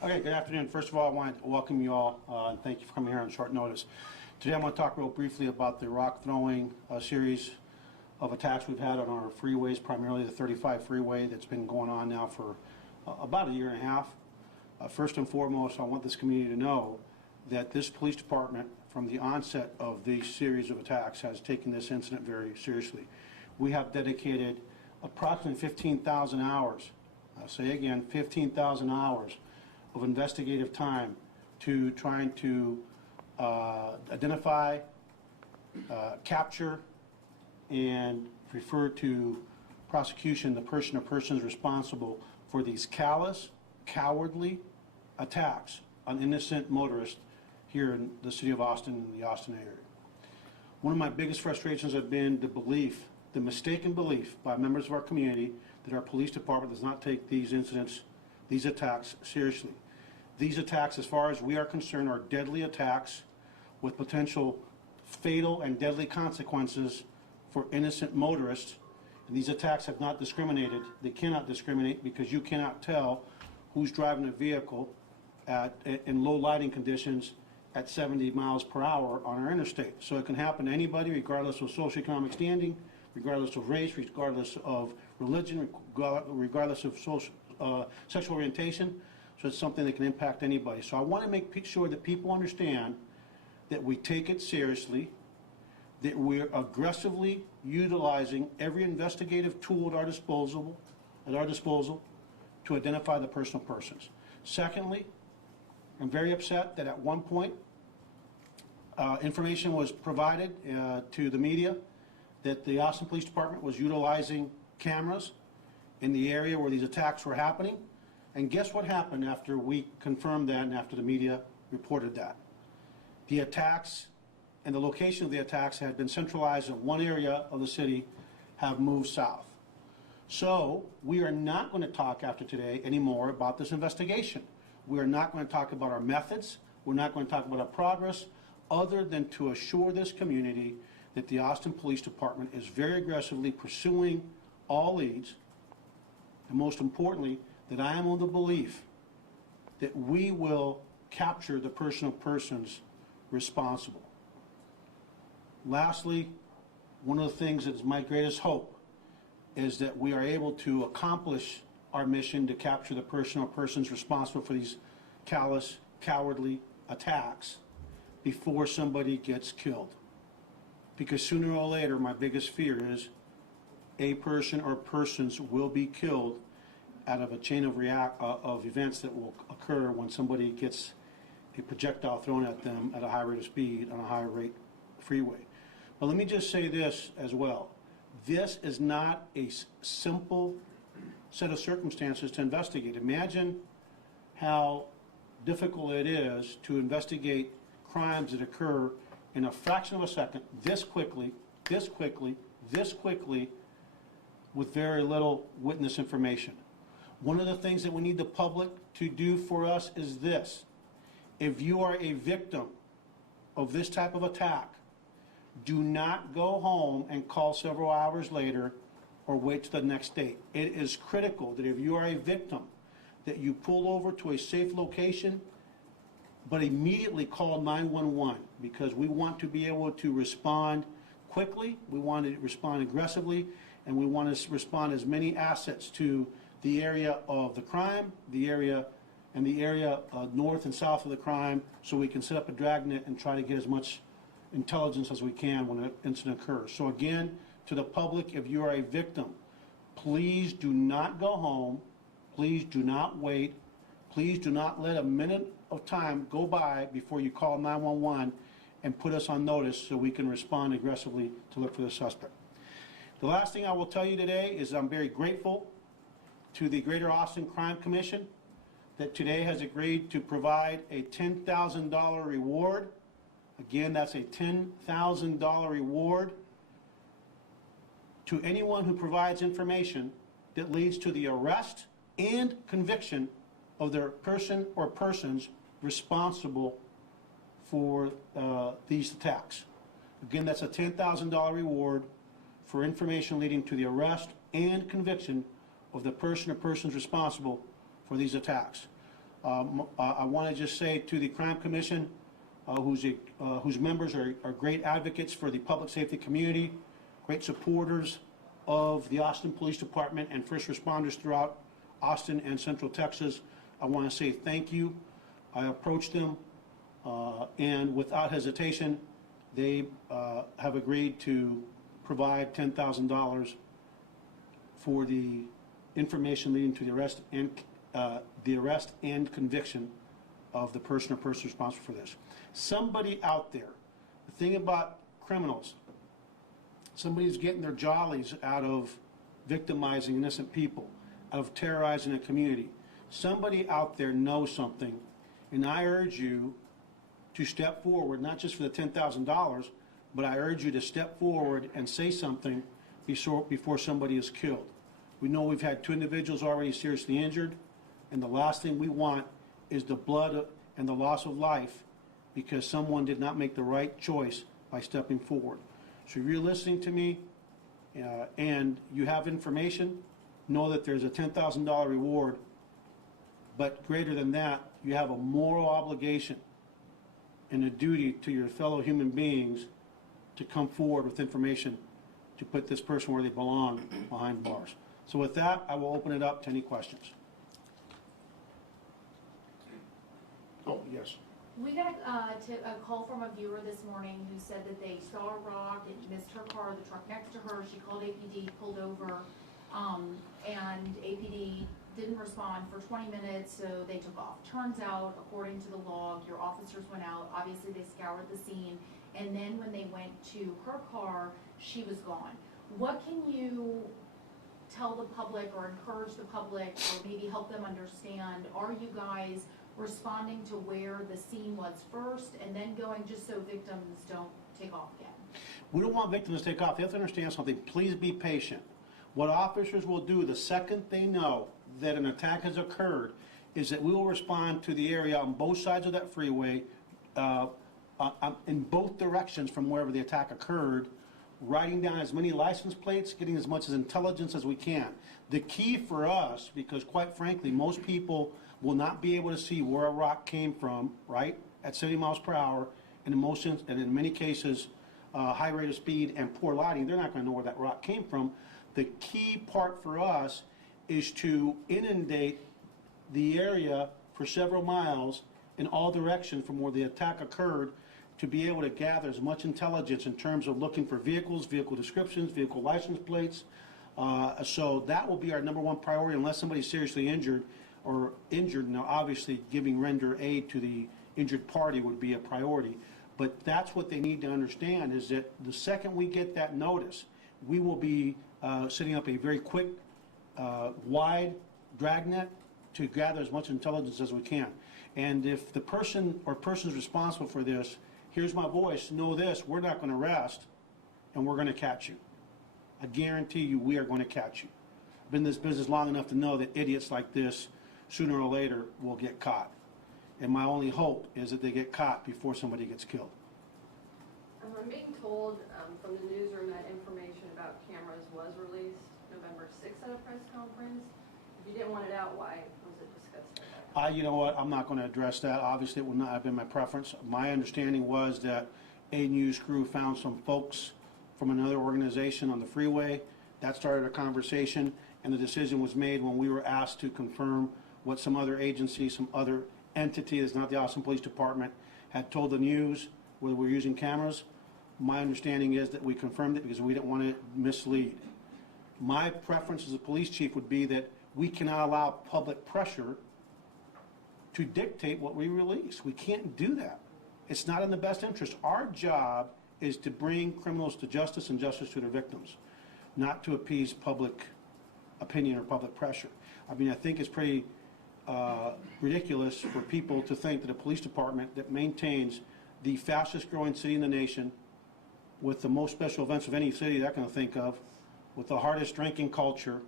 Okay, good afternoon. First of all, I want to welcome you all and thank you for coming here on short notice. Today I want to talk real briefly about the rock throwing series of attacks we've had on our freeways, primarily the 35 freeway that's been going on now for about a year and a half. First and foremost, I want this community to know that this police department, from the onset of these series of attacks, has taken this incident very seriously. We have dedicated approximately 15,000 hours, I'll say again, 15,000 hours of investigative time to trying to identify, capture, and refer to prosecution the person or persons responsible for these callous, cowardly attacks on innocent motorists here in the city of Austin and the Austin area. One of my biggest frustrations has been the mistaken belief by members of our community that our police department does not take these incidents, these attacks seriously. These attacks, as far as we are concerned, are deadly attacks with potential fatal and deadly consequences for innocent motorists. And these attacks have not discriminated. They cannot discriminate because you cannot tell who's driving a vehicle in low lighting conditions at 70 miles per hour on our interstate. So it can happen to anybody regardless of socioeconomic standing, regardless of race, regardless of religion, regardless of sexual orientation. So it's something that can impact anybody. So I want to make sure that people understand that we take it seriously, that we're aggressively utilizing every investigative tool at our disposal to identify the personal persons. Secondly, I'm very upset that at one point information was provided to the media that the Austin Police Department was utilizing cameras in the area where these attacks were happening. And guess what happened after we confirmed that and after the media reported that? The attacks and the location of the attacks had been centralized in one area of the city, have moved south. So we are not going to talk after today anymore about this investigation. We are not going to talk about our methods. We're not going to talk about our progress, other than to assure this community that the Austin Police Department is very aggressively pursuing all leads, and most importantly, that I am on the belief that we will capture the personal persons responsible. Lastly, one of the things that is my greatest hope is that we are able to accomplish our mission to capture the personal persons responsible for these callous, cowardly attacks before somebody gets killed. Because sooner or later, my biggest fear is a person or persons will be killed out of a chain of events that will occur when somebody gets a projectile thrown at them at a high rate of speed on a high rate freeway. But let me just say this as well. This is not a simple set of circumstances to investigate. Imagine how difficult it is to investigate crimes that occur in a fraction of a second, this quickly, with very little witness information. One of the things that we need the public to do for us is this. If you are a victim of this type of attack, do not go home and call several hours later or wait till the next day. It is critical that if you are a victim, that you pull over to a safe location, but immediately call 911, because we want to be able to respond quickly, we want to respond aggressively, and we want to respond as many assets to the area of the crime, the area north and south of the crime, so we can set up a dragnet and try to get as much intelligence as we can when an incident occurs. So again, to the public, if you are a victim, please do not go home, please do not wait, please do not let a minute of time go by before you call 911 and put us on notice so we can respond aggressively to look for the suspect. The last thing I will tell you today is I'm very grateful to the Greater Austin Crime Commission that today has agreed to provide a $10,000 reward. Again, that's a $10,000 reward to anyone who provides information that leads to the arrest and conviction of their person or persons responsible for these attacks. Again, that's a $10,000 reward for information leading to the arrest and conviction of the person or persons responsible for these attacks. I want to just say to the Crime Commission, whose members are great advocates for the public safety community, great supporters of the Austin Police Department and first responders throughout Austin and Central Texas. I want to say thank you. I approached them, and without hesitation, they have agreed to provide $10,000 for the information leading to the arrest and conviction of the person or persons responsible for this. Somebody out there, the thing about criminals, somebody's getting their jollies out of victimizing innocent people, out of terrorizing a community. Somebody out there knows something, and I urge you to step forward, not just for the $10,000, but I urge you to step forward and say something before somebody is killed. We know we've had 2 individuals already seriously injured, and the last thing we want is the blood and the loss of life because someone did not make the right choice by stepping forward. So if you're listening to me and you have information, know that there's a $10,000 reward, but greater than that, you have a moral obligation and a duty to your fellow human beings to come forward with information to put this person where they belong, behind bars. So with that, I will open it up to any questions. Oh, yes. We got a call from a viewer this morning who said that they saw a rock, it missed her car, the truck next to her. She called APD, pulled over, and APD didn't respond for 20 minutes, so they took off. Turns out, according to the log, your officers went out. Obviously, they scoured the scene, and then when they went to her car, she was gone. What can you tell the public or encourage the public or maybe help them understand? Are you guys responding to where the scene was first and then going just so victims don't take off again? We don't want victims to take off. They have to understand something. Please be patient. What officers will do the second they know that an attack has occurred is that we will respond to the area on both sides of that freeway, in both directions from wherever the attack occurred, writing down as many license plates, getting as much as intelligence as we can. The key for us, because quite frankly, most people will not be able to see where a rock came from, right, at 70 miles per hour, and in many cases, high rate of speed and poor lighting, they're not going to know where that rock came from. The key part for us is to inundate the area for several miles in all directions from where the attack occurred to be able to gather as much intelligence in terms of looking for vehicles, vehicle descriptions, vehicle license plates. So that will be our #1 priority unless somebody's seriously injured. Now obviously render aid to the injured party would be a priority. But that's what they need to understand, is that the second we get that notice, we will be setting up a very quick, wide dragnet to gather as much intelligence as we can. And if the person or persons responsible for this hears my voice, know this: we're not going to rest, and we're going to catch you. I guarantee you we are going to catch you. I've been in this business long enough to know that idiots like this, sooner or later, will get caught. And my only hope is that they get caught before somebody gets killed. I'm being told from the newsroom that information about cameras was released November 6th at a press conference. If you didn't want it out, why was it discussed at that? You know what? I'm not going to address that. Obviously, it would not have been my preference. My understanding was that a news crew found some folks from another organization on the freeway. That started a conversation, and the decision was made when we were asked to confirm what some other agency, some other entity that's not the Austin Police Department had told the news whether we're using cameras. My understanding is that we confirmed it because we didn't want to mislead. My preference as a police chief would be that we cannot allow public pressure to dictate what we release. We can't do that. It's not in the best interest. Our job is to bring criminals to justice and justice to their victims, not to appease public opinion or public pressure. I mean, I think it's pretty ridiculous for people to think that a police department that maintains the fastest growing city in the nation, with the most special events of any city that I can think of, with the hardest drinking culture,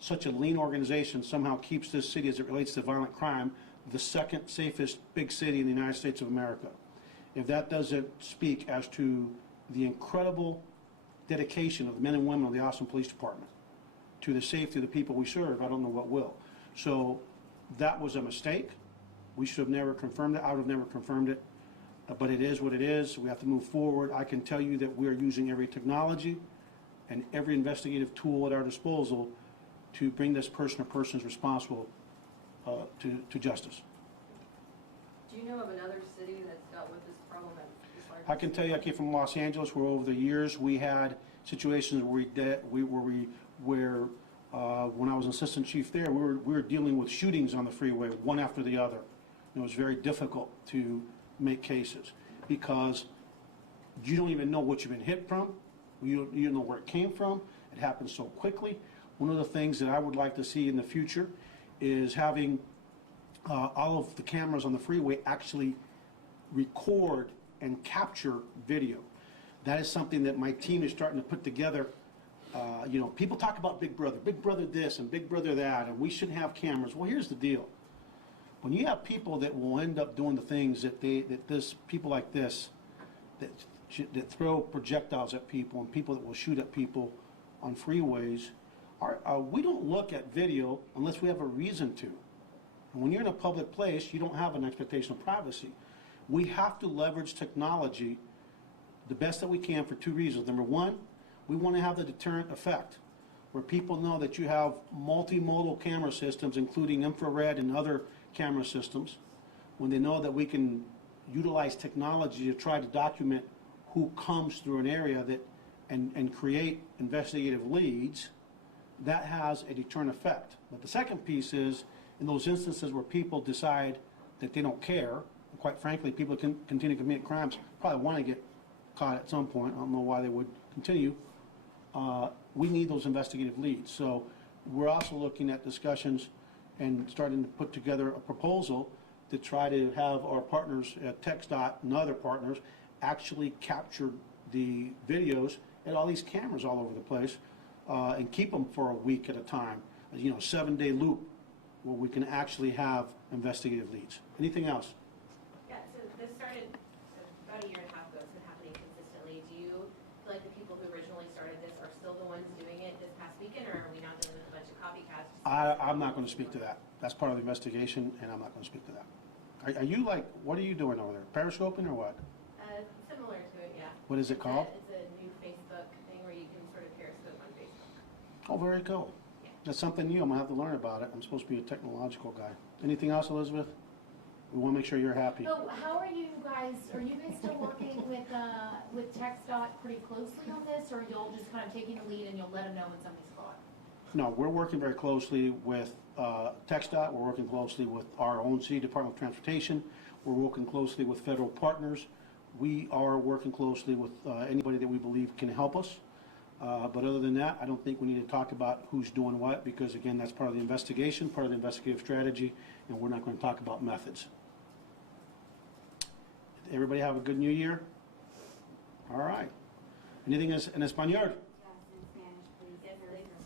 such a lean organization somehow keeps this city, as it relates to violent crime, the second safest big city in the United States of America. If that doesn't speak as to the incredible dedication of the men and women of the Austin Police Department to the safety of the people we serve, I don't know what will. So That was a mistake. We should have never confirmed it. I would have never confirmed it. But it is what it is. We have to move forward. I can tell you that we are using every technology and every investigative tool at our disposal to bring this person or persons responsible to justice. Do you know of another city that's dealt with this problem at this large? I can tell you, I came from Los Angeles, where over the years we had situations where when I was assistant chief there, we were dealing with shootings on the freeway, one after the other. It was very difficult to make cases because you don't even know what you've been hit from. You don't know where it came from. It happens so quickly. One of the things that I would like to see in the future is having all of the cameras on the freeway actually record and capture video. That is something that my team is starting to put together. People talk about Big Brother this and Big Brother that, and we shouldn't have cameras. Well, here's the deal. When you have people that will end up doing the things people like this, that throw projectiles at people and people that will shoot at people on freeways, we don't look at video unless we have a reason to. And when you're in a public place, you don't have an expectation of privacy. We have to leverage technology the best that we can for two reasons. Number one, we want to have the deterrent effect, where people know that you have multimodal camera systems, including infrared and other camera systems. When they know that we can utilize technology to try to document who comes through an area and create investigative leads, that has a deterrent effect. But the second piece is, in those instances where people decide that they don't care, and quite frankly, people can continue to commit crimes, probably want to get caught at some point. I don't know why they would continue. We need those investigative leads. So we're also looking at discussions and starting to put together a proposal to try to have our partners at TxDOT and other partners actually capture the videos at all these cameras all over the place and keep them for a week at a time. 7-day loop where we can actually have investigative leads. Anything else? Yeah, so this started about a year and a half ago. It's been happening consistently. Do you feel like the people who originally started this are still the ones doing it this past weekend, or are we now dealing with a bunch of copycats? I'm not going to speak to that. That's part of the investigation, and I'm not going to speak to that. Are you what are you doing over there? Periscoping or what? Similar to it, yeah. What is it called? It's a new Facebook thing where you can sort of periscope on Facebook. Oh, very cool. Yeah. That's something new. I'm going to have to learn about it. I'm supposed to be a technological guy. Anything else, Elizabeth? We want to make sure you're happy. So how are you guys still working with TxDOT pretty closely on this, or you'll just kind of taking the lead and you'll let them know when something's caught? No, we're working very closely with TxDOT. We're working closely with our own City Department of Transportation. We're working closely with federal partners. We are working closely with anybody that we believe can help us. But other than that, I don't think we need to talk about who's doing what, because again, that's part of the investigation, part of the investigative strategy, and we're not going to talk about methods. Everybody have a good new year? All right. Anything en español?